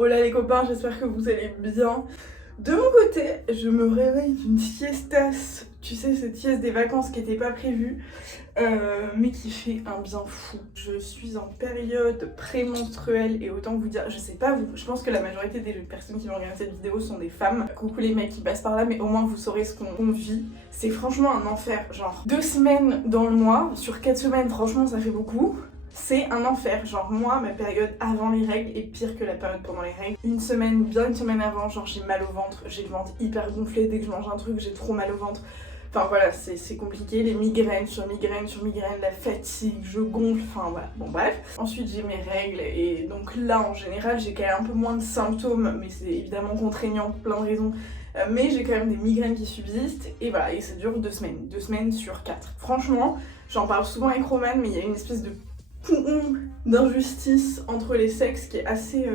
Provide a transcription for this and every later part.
Hola les copains, j'espère que vous allez bien. De mon côté, je me réveille d'une siestasse, tu sais cette sieste des vacances qui n'était pas prévue, mais qui fait un bien fou. Je suis en période prémenstruelle et autant vous dire, je sais pas vous, je pense que la majorité des personnes qui vont regarder cette vidéo sont des femmes. Coucou les mecs qui passent par là, mais au moins vous saurez ce qu'on vit. C'est franchement un enfer, genre 2 semaines dans le mois, sur 4 semaines franchement ça fait beaucoup. C'est un enfer, genre moi ma période avant les règles est pire que la période pendant les règles. Une semaine avant, genre j'ai mal au ventre, j'ai le ventre hyper gonflé, dès que je mange un truc j'ai trop mal au ventre. Enfin voilà, c'est compliqué, les migraines sur migraines sur migraines, la fatigue, je gonfle, enfin voilà, bon bref. Ensuite j'ai mes règles et donc là en général j'ai quand même un peu moins de symptômes, mais c'est évidemment contraignant pour plein de raisons. Mais j'ai quand même des migraines qui subsistent et voilà, et ça dure 2 semaines, 2 semaines sur 4. Franchement, j'en parle souvent avec Roman, mais il y a une espèce de d'injustice entre les sexes qui est assez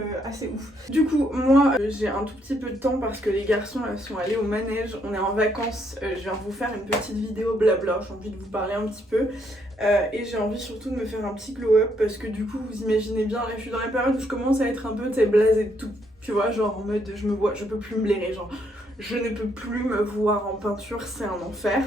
ouf. Du coup, moi j'ai un tout petit peu de temps parce que les garçons là, sont allés au manège, on est en vacances, je viens vous faire une petite vidéo blabla, j'ai envie de vous parler un petit peu et j'ai envie surtout de me faire un petit glow up parce que du coup vous imaginez bien, là je suis dans la période où je commence à être un peu blasée de tout, tu vois, genre en mode je me vois, je peux plus me blairer, genre je ne peux plus me voir en peinture, c'est un enfer.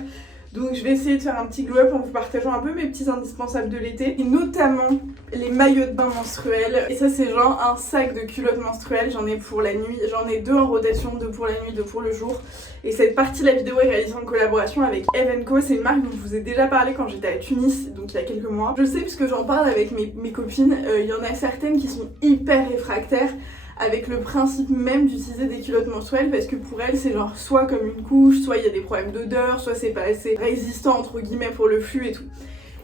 Donc je vais essayer de faire un petit glow up en vous partageant un peu mes petits indispensables de l'été, et notamment les maillots de bain menstruels. Et ça c'est genre un sac de culottes menstruelles, j'en ai pour la nuit, j'en ai 2 en rotation, 2 pour la nuit, 2 pour le jour. Et cette partie de la vidéo est réalisée en collaboration avec Evenco, c'est une marque dont je vous ai déjà parlé quand j'étais à Tunis, donc il y a quelques mois. Je sais parce que j'en parle avec mes copines, il y en a certaines qui sont hyper réfractaires avec le principe même d'utiliser des culottes menstruelles parce que pour elles c'est genre soit comme une couche, soit il y a des problèmes d'odeur, soit c'est pas assez résistant entre guillemets pour le flux et tout.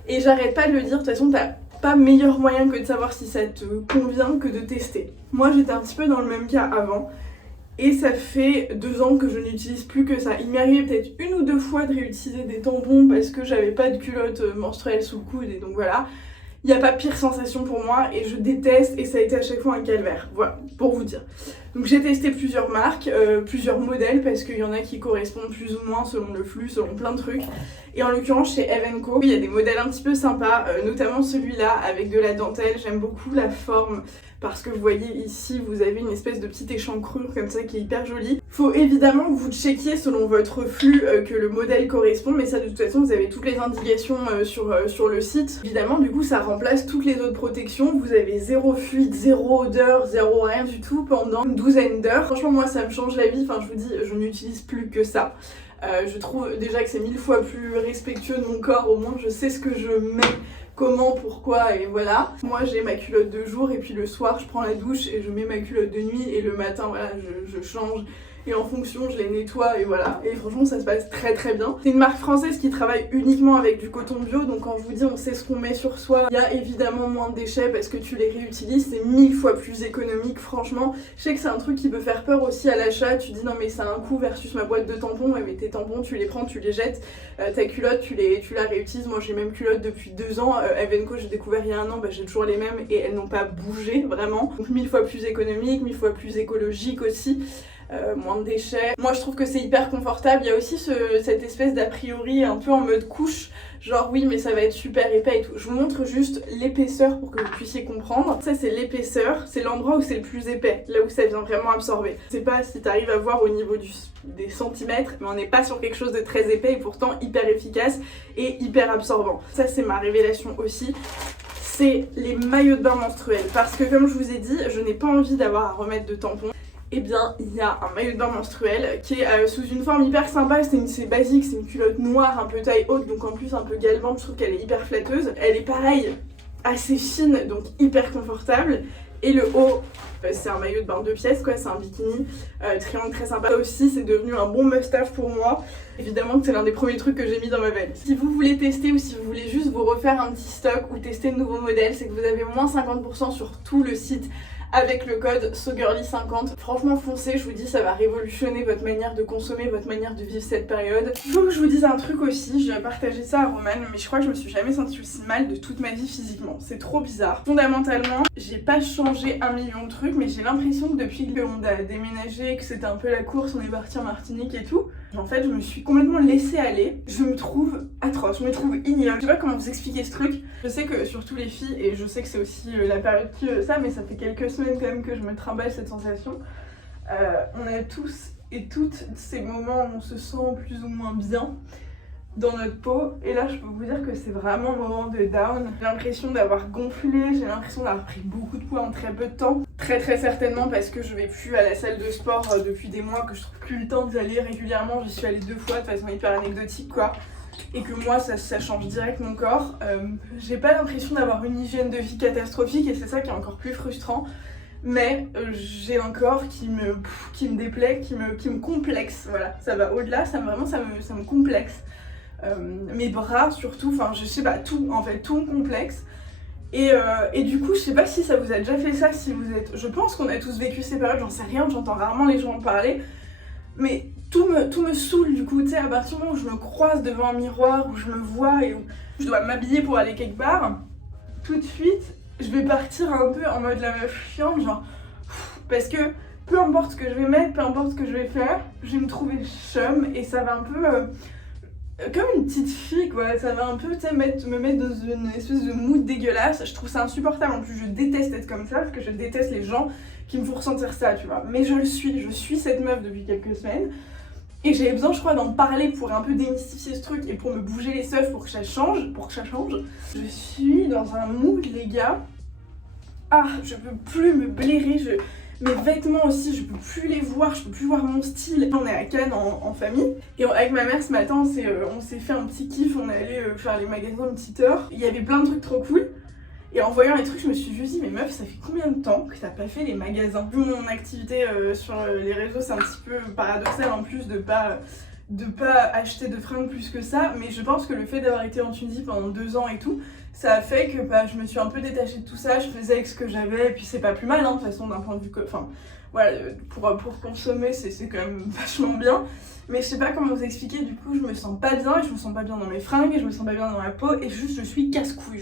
Et j'arrête pas de le dire, de toute façon t'as pas meilleur moyen que de savoir si ça te convient que de tester. Moi j'étais un petit peu dans le même cas avant et ça fait 2 ans que je n'utilise plus que ça. Il m'est arrivé peut-être 1 ou 2 fois de réutiliser des tampons parce que j'avais pas de culotte menstruelle sous le coude et donc voilà. Il n'y a pas pire sensation pour moi et je déteste et ça a été à chaque fois un calvaire, voilà, pour vous dire. Donc j'ai testé plusieurs marques, plusieurs modèles parce qu'il y en a qui correspondent plus ou moins selon le flux, selon plein de trucs. Et en l'occurrence chez Evenco, il y a des modèles un petit peu sympas, notamment celui-là avec de la dentelle, j'aime beaucoup la forme. Parce que vous voyez ici, vous avez une espèce de petite échancrure comme ça qui est hyper jolie. Faut évidemment que vous checkiez selon votre flux que le modèle correspond, mais ça de toute façon vous avez toutes les indications sur le site. Évidemment du coup ça remplace toutes les autres protections, vous avez 0 fuite, 0 odeur, 0 rien du tout pendant une 12aine d'heures. Franchement moi ça me change la vie, enfin je vous dis, je n'utilise plus que ça. Je trouve déjà que c'est 1000 fois plus respectueux de mon corps, au moins je sais ce que je mets, comment, pourquoi et voilà. Moi j'ai ma culotte de jour et puis le soir je prends la douche et je mets ma culotte de nuit et le matin voilà je change et en fonction je les nettoie et voilà. Et franchement ça se passe très très bien. C'est une marque française qui travaille uniquement avec du coton bio, donc quand je vous dis on sait ce qu'on met sur soi, il y a évidemment moins de déchets parce que tu les réutilises, c'est 1000 fois plus économique franchement. Je sais que c'est un truc qui peut faire peur aussi à l'achat, tu dis non mais ça a un coût versus ma boîte de tampons, ouais, mais tes tampons tu les prends, tu les jettes, ta culotte tu la réutilises. Moi j'ai même culotte depuis 2 ans, Evenco j'ai découvert il y a 1 an, bah, j'ai toujours les mêmes et elles n'ont pas bougé vraiment. Donc 1000 fois plus économique, 1000 fois plus écologique aussi. Moins de déchets. Moi je trouve que c'est hyper confortable. Il y a aussi cette espèce d'a priori un peu en mode couche, genre oui mais ça va être super épais et tout. Je vous montre juste l'épaisseur pour que vous puissiez comprendre. Ça c'est l'épaisseur, c'est l'endroit où c'est le plus épais, là où ça vient vraiment absorber. Je sais pas si t'arrives à voir au niveau des centimètres, mais on n'est pas sur quelque chose de très épais et pourtant hyper efficace et hyper absorbant. Ça c'est ma révélation aussi. C'est les maillots de bain menstruels parce que comme je vous ai dit, je n'ai pas envie d'avoir à remettre de tampons. Eh bien, il y a un maillot de bain menstruel qui est sous une forme hyper sympa, c'est basique, c'est une culotte noire un peu taille haute, donc en plus un peu galvante, je trouve qu'elle est hyper flatteuse. Elle est pareil, assez fine, donc hyper confortable. Et le haut, c'est un maillot de bain 2 pièces quoi, c'est un bikini, triangle très sympa. Ça aussi, c'est devenu un bon must-have pour moi. Évidemment que c'est l'un des premiers trucs que j'ai mis dans ma valise. Si vous voulez tester ou si vous voulez juste vous refaire un petit stock ou tester de nouveaux modèles, c'est que vous avez moins 50% sur tout le site. Avec le code SoGirly50. Franchement foncez, je vous dis ça va révolutionner votre manière de consommer, votre manière de vivre cette période. Il faut que je vous dise un truc aussi, j'ai partagé ça à Roman, mais je crois que je me suis jamais sentie aussi mal de toute ma vie physiquement. C'est trop bizarre. Fondamentalement, j'ai pas changé 1 million de trucs, mais j'ai l'impression que depuis qu'on a déménagé, que c'était un peu la course, on est parti en Martinique et tout, en fait je me suis complètement laissée aller. Je me trouve atroce, je me trouve ignoble. Je sais pas comment vous expliquer ce truc. Je sais que surtout les filles, et je sais que c'est aussi la période qui ça, mais ça fait quelques semaines semaines quand même que je me trimballe cette sensation. On a tous et toutes ces moments où on se sent plus ou moins bien dans notre peau, et là je peux vous dire que c'est vraiment un moment de down. J'ai l'impression d'avoir gonflé, j'ai l'impression d'avoir pris beaucoup de poids en très peu de temps. Très certainement parce que je vais plus à la salle de sport depuis des mois, que je trouve plus le temps d'y aller régulièrement. J'y suis allée 2 fois de façon hyper anecdotique quoi. Et que moi ça change direct mon corps. J'ai pas l'impression d'avoir une hygiène de vie catastrophique et c'est ça qui est encore plus frustrant. Mais j'ai un corps qui me déplaît, qui me complexe, voilà. Ça va au-delà, ça me complexe. Mes bras surtout, enfin je sais pas, tout en fait, tout me complexe. Et du coup, je sais pas si ça vous a déjà fait ça, si vous êtes... Je pense qu'on a tous vécu ces périodes, j'en sais rien, j'entends rarement les gens en parler. Mais tout me saoule du coup, tu sais, à partir du moment où je me croise devant un miroir, où je me vois et où je dois m'habiller pour aller quelque part, tout de suite, je vais partir un peu en mode la meuf chiante, genre... Parce que peu importe ce que je vais mettre, peu importe ce que je vais faire, je vais me trouver chum et ça va un peu... comme une petite fille quoi, ça va un peu me mettre dans une espèce de mood dégueulasse. Je trouve ça insupportable, en plus je déteste être comme ça parce que je déteste les gens qui me font ressentir ça, tu vois. Mais je suis cette meuf depuis quelques semaines et j'avais besoin je crois d'en parler pour un peu démystifier ce truc et pour me bouger les seufs pour que ça change, Je suis dans un mood les gars, ah je peux plus me blairer, mes vêtements aussi, je peux plus les voir, je peux plus voir mon style. On est à Cannes en famille et avec ma mère ce matin on s'est fait un petit kiff, on est allé faire les magasins une petite heure. Il y avait plein de trucs trop cool et en voyant les trucs je me suis juste dit mais meuf ça fait combien de temps que t'as pas fait les magasins? Vu mon activité sur les réseaux c'est un petit peu paradoxal en plus de pas acheter de fringues plus que ça, mais je pense que le fait d'avoir été en Tunisie pendant 2 ans et tout, ça a fait que je me suis un peu détachée de tout ça, je faisais avec ce que j'avais, et puis c'est pas plus mal, hein, de toute façon, d'un point de vue... Enfin, voilà, pour consommer, c'est quand même vachement bien. Mais je sais pas comment vous expliquer, du coup, je me sens pas bien, et je me sens pas bien dans mes fringues, et je me sens pas bien dans ma peau, et juste, je suis casse-couille,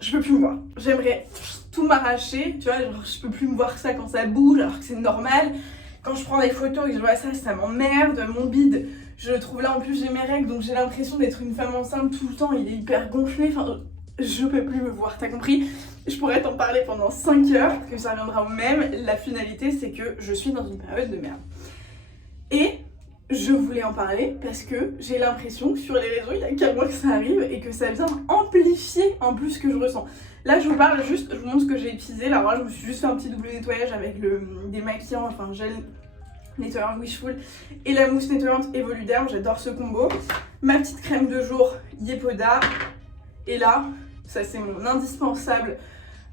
je peux plus me voir. J'aimerais tout m'arracher, tu vois, genre, je peux plus me voir ça quand ça bouge, alors que c'est normal. Quand je prends des photos et que je vois ça m'emmerde. Mon bide, je le trouve là en plus j'ai mes règles donc j'ai l'impression d'être une femme enceinte tout le temps, il est hyper gonflé, enfin je peux plus me voir, t'as compris? Je pourrais t'en parler pendant 5 heures, que ça reviendra au même, la finalité c'est que je suis dans une période de merde. Et je voulais en parler parce que j'ai l'impression que sur les réseaux il y a qu'à moi que ça arrive et que ça vient amplifier en plus ce que je ressens. Là je vous parle juste, je vous montre ce que j'ai utilisé. Là je me suis juste fait un petit double nettoyage avec le démaquillant, enfin gel nettoyant Wishful et la mousse nettoyante Evoluderm, j'adore ce combo. Ma petite crème de jour Yepoda et là, ça c'est mon indispensable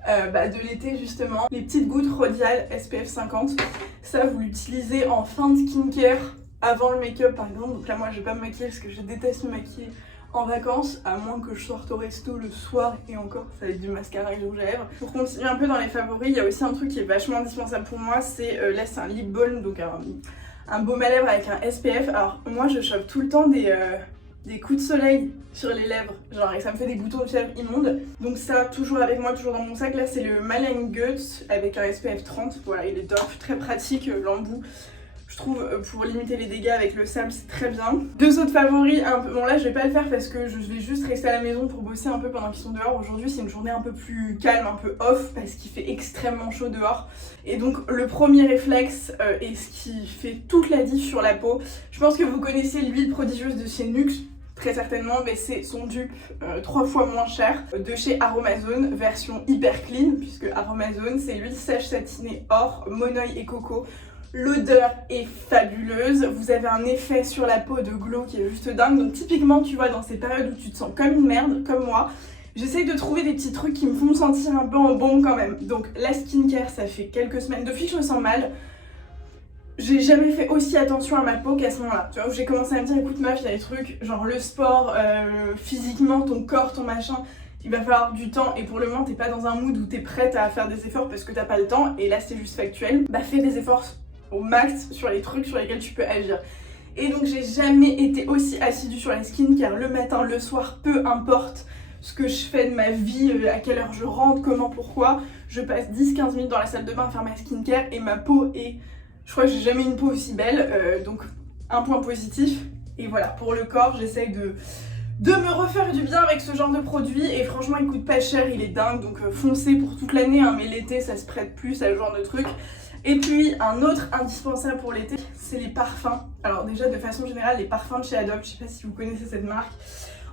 de l'été justement, les petites gouttes Rodial SPF 50. Ça vous l'utilisez en fin de skincare avant le make-up par exemple, donc là moi je vais pas me maquiller parce que je déteste me maquiller en vacances, à moins que je sorte au resto le soir et encore ça va être du mascara et du rouge à lèvres. Pour continuer un peu dans les favoris, il y a aussi un truc qui est vachement indispensable pour moi, c'est là c'est un lip balm, donc un baume à lèvres avec un SPF. Alors moi je chope tout le temps des coups de soleil sur les lèvres, genre et ça me fait des boutons de fièvre immondes. Donc ça toujours avec moi, toujours dans mon sac. Là c'est le Maline Guts avec un SPF 30, voilà il est top, très pratique, l'embout. Je trouve pour limiter les dégâts avec le sable c'est très bien. 2 autres favoris, bon là je vais pas le faire parce que je vais juste rester à la maison pour bosser un peu pendant qu'ils sont dehors. Aujourd'hui c'est une journée un peu plus calme, un peu off parce qu'il fait extrêmement chaud dehors. Et donc le premier réflexe et ce qui fait toute la diff sur la peau, je pense que vous connaissez l'huile prodigieuse de chez Nuxe. Très certainement, mais c'est son dupe 3 fois moins cher de chez Aromazone, version hyper clean, puisque Aromazone c'est l'huile sèche satinée or, monoï et coco. L'odeur est fabuleuse, vous avez un effet sur la peau de glow qui est juste dingue. Donc typiquement tu vois dans ces périodes où tu te sens comme une merde, comme moi, j'essaye de trouver des petits trucs qui me font sentir un peu en bon quand même. Donc la skincare ça fait quelques semaines, depuis que je me sens mal, j'ai jamais fait aussi attention à ma peau qu'à ce moment-là. Tu vois, où j'ai commencé à me dire écoute meuf, il y a des trucs genre le sport, physiquement, ton corps, ton machin, il va falloir du temps et pour le moment t'es pas dans un mood où t'es prête à faire des efforts parce que t'as pas le temps et là c'est juste factuel. Bah fais des efforts au max sur les trucs sur lesquels tu peux agir. Et donc j'ai jamais été aussi assidue sur la skincare le matin, le soir, peu importe ce que je fais de ma vie, à quelle heure je rentre, comment, pourquoi. Je passe 10-15 minutes dans la salle de bain à faire ma skincare et ma peau est... Je crois que j'ai jamais une peau aussi belle, donc un point positif. Et voilà, pour le corps, j'essaye de me refaire du bien avec ce genre de produit. Et franchement il coûte pas cher, il est dingue, donc foncez pour toute l'année hein, mais l'été ça se prête plus à ce genre de truc. Et puis un autre indispensable pour l'été, c'est les parfums. Alors déjà de façon générale les parfums de chez Adopt, je sais pas si vous connaissez cette marque.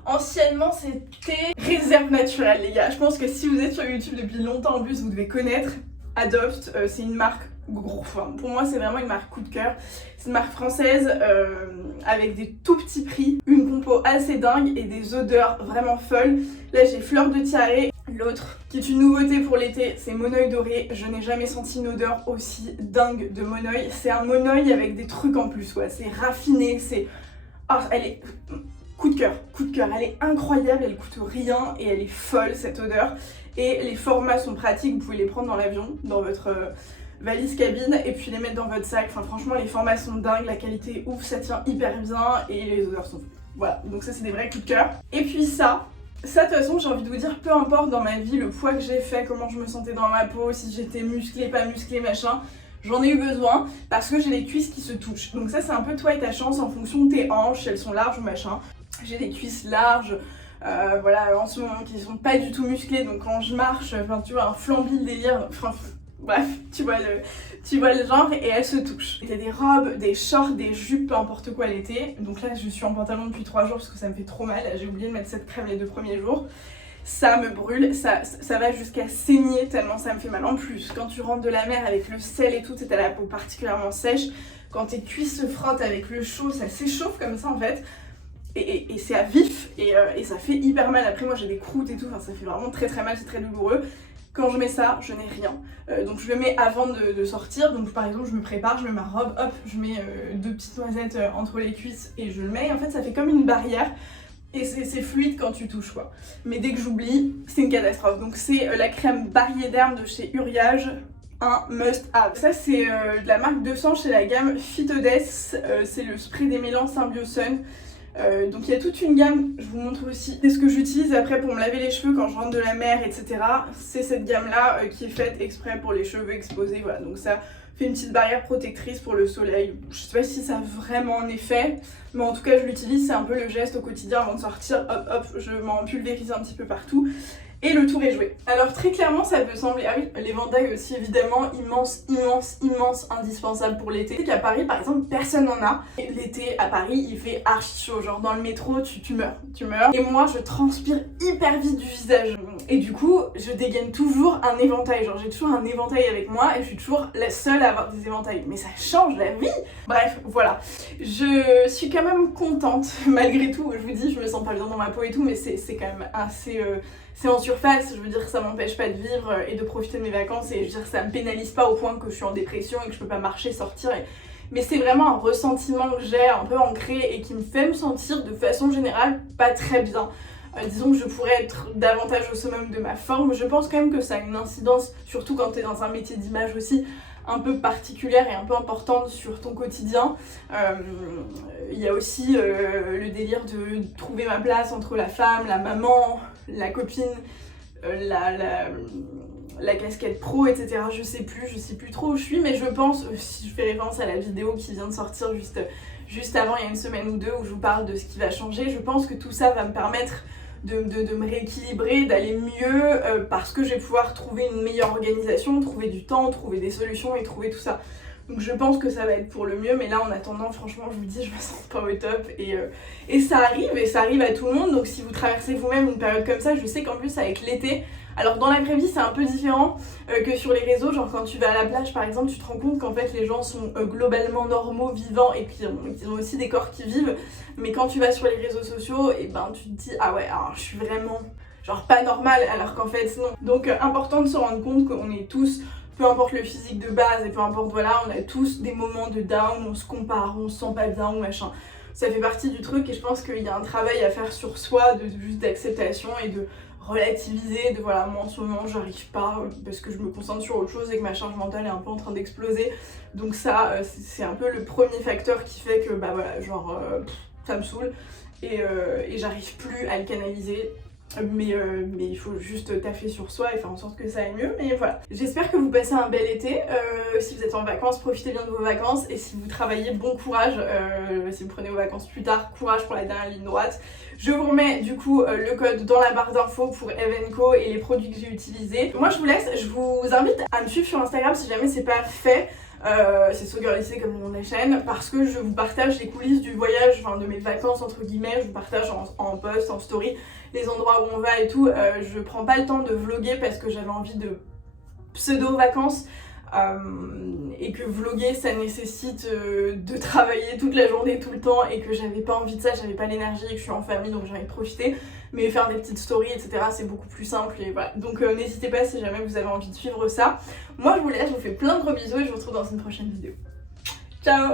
Anciennement c'était Réserve Naturelle les gars, je pense que si vous êtes sur YouTube depuis longtemps en plus vous devez connaître Adopt, c'est une marque pour moi c'est vraiment une marque coup de cœur. C'est une marque française avec des tout petits prix, une compo assez dingue et des odeurs vraiment folles. Là j'ai Fleur de Tiare. L'autre qui est une nouveauté pour l'été, c'est Monoeil Doré. Je n'ai jamais senti une odeur aussi dingue de Monoeil. C'est un Monoeil avec des trucs en plus, ouais. C'est raffiné, c'est... Oh, elle est... coup de cœur, elle est incroyable, elle coûte rien et elle est folle cette odeur. Et les formats sont pratiques, vous pouvez les prendre dans l'avion, dans votre valise cabine et puis les mettre dans votre sac. Enfin franchement les formats sont dingues, la qualité est ouf, ça tient hyper bien et les odeurs sont... Voilà, donc ça c'est des vrais coups de cœur. Et puis ça de toute façon j'ai envie de vous dire, peu importe dans ma vie le poids que j'ai fait, comment je me sentais dans ma peau, si j'étais musclée, pas musclée, machin, j'en ai eu besoin parce que j'ai les cuisses qui se touchent. Donc ça c'est un peu toi et ta chance en fonction de tes hanches, si elles sont larges ou machin. J'ai des cuisses larges, voilà, en ce moment qui sont pas du tout musclées, donc quand je marche, enfin tu vois, un flambi de délire, enfin bref, tu vois le genre et elles se touchent. Il y a des robes, des shorts, des jupes, peu importe quoi l'été. Donc là je suis en pantalon depuis 3 jours parce que ça me fait trop mal, j'ai oublié de mettre cette crème les 2 premiers jours. Ça me brûle, ça va jusqu'à saigner tellement ça me fait mal. En plus, quand tu rentres de la mer avec le sel et tout, t'as la peau particulièrement sèche. Quand tes cuisses se frottent avec le chaud, ça s'échauffe comme ça en fait. Et c'est à vif et ça fait hyper mal. Après moi j'ai des croûtes et tout, enfin ça fait vraiment très très mal, c'est très douloureux. Quand je mets ça, je n'ai rien. Donc je le mets avant de sortir. Donc par exemple, je me prépare, je mets ma robe, hop, je mets 2 petites noisettes entre les cuisses et je le mets. Et en fait, ça fait comme une barrière et c'est fluide quand tu touches quoi. Mais dès que j'oublie, c'est une catastrophe. Donc c'est la crème Barrier Derme de chez Uriage. Un must have. Ça c'est de la marque 200 chez la gamme Phytodes. C'est le spray démêlant Symbiosun. Donc il y a toute une gamme, je vous montre aussi. C'est ce que j'utilise après pour me laver les cheveux quand je rentre de la mer, etc. C'est cette gamme là qui est faite exprès pour les cheveux exposés, voilà. Donc ça fait une petite barrière protectrice pour le soleil. Je sais pas si ça a vraiment un effet, mais en tout cas je l'utilise, c'est un peu le geste au quotidien avant de sortir. Hop hop, je m'en pulvérise un petit peu partout. Et le tour est joué. Alors très clairement ça peut sembler, ah oui, l'éventail aussi évidemment, immense, indispensable pour l'été. C'est qu'à Paris par exemple personne n'en a. Et l'été à Paris il fait archi chaud, genre dans le métro tu meurs. Et moi je transpire hyper vite du visage. Et du coup je dégaine toujours un éventail, genre j'ai toujours un éventail avec moi et je suis toujours la seule à avoir des éventails. Mais ça change la vie. Bref, voilà. Je suis quand même contente malgré tout, je vous dis je me sens pas bien dans ma peau et tout, mais c'est quand même assez... c'est en surface, je veux dire ça m'empêche pas de vivre et de profiter de mes vacances et je veux dire ça me pénalise pas au point que je suis en dépression et que je peux pas marcher, sortir mais c'est vraiment un ressentiment que j'ai un peu ancré et qui me fait me sentir de façon générale pas très bien. Disons que je pourrais être davantage au summum de ma forme, je pense quand même que ça a une incidence, surtout quand t'es dans un métier d'image aussi, un peu particulière et un peu importante sur ton quotidien. Il y a aussi le délire de trouver ma place entre la femme, la maman, la copine, la casquette pro, etc. Je sais plus trop où je suis, mais je pense, si je fais référence à la vidéo qui vient de sortir juste avant, il y a une semaine ou deux, où je vous parle de ce qui va changer, je pense que tout ça va me permettre de me rééquilibrer, d'aller mieux, parce que je vais pouvoir trouver une meilleure organisation, trouver du temps, trouver des solutions et trouver tout ça. Donc je pense que ça va être pour le mieux, mais là en attendant franchement je vous dis je me sens pas au top et ça arrive à tout le monde. Donc si vous traversez vous-même une période comme ça, je sais qu'en plus avec l'été, alors dans la vraie vie c'est un peu différent que sur les réseaux, genre quand tu vas à la plage par exemple tu te rends compte qu'en fait les gens sont globalement normaux, vivants et puis ils ont aussi des corps qui vivent, mais quand tu vas sur les réseaux sociaux et ben tu te dis ah ouais alors je suis vraiment genre pas normale alors qu'en fait non. Donc important de se rendre compte qu'on est tous, peu importe le physique de base et peu importe voilà, on a tous des moments de down, on se compare, on se sent pas bien ou machin. Ça fait partie du truc et je pense qu'il y a un travail à faire sur soi, juste d'acceptation et de relativiser, de voilà, moi en ce moment j'arrive pas parce que je me concentre sur autre chose et que ma charge mentale est un peu en train d'exploser. Donc ça, c'est un peu le premier facteur qui fait que bah voilà, genre ça me saoule et j'arrive plus à le canaliser. Mais il faut juste taffer sur soi et faire en sorte que ça aille mieux. Mais voilà. J'espère que vous passez un bel été. Si vous êtes en vacances, profitez bien de vos vacances. Et si vous travaillez, bon courage. Si vous prenez vos vacances plus tard, courage pour la dernière ligne droite. Je vous remets du coup le code dans la barre d'infos pour Evenco et les produits que j'ai utilisés. Moi je vous laisse. Je vous invite à me suivre sur Instagram si jamais c'est pas fait. C'est SoGirllyC comme le nom de la chaîne, parce que je vous partage les coulisses du voyage, enfin de mes vacances entre guillemets, je vous partage en post, en story, les endroits où on va et tout. Je prends pas le temps de vlogger parce que j'avais envie de pseudo-vacances. Et que vlogger ça nécessite de travailler toute la journée tout le temps et que j'avais pas envie de ça, j'avais pas l'énergie et que je suis en famille donc j'ai envie de profiter, mais faire des petites stories etc c'est beaucoup plus simple et voilà. Donc n'hésitez pas si jamais vous avez envie de suivre ça. Moi je vous laisse, je vous fais plein de gros bisous et je vous retrouve dans une prochaine vidéo. Ciao.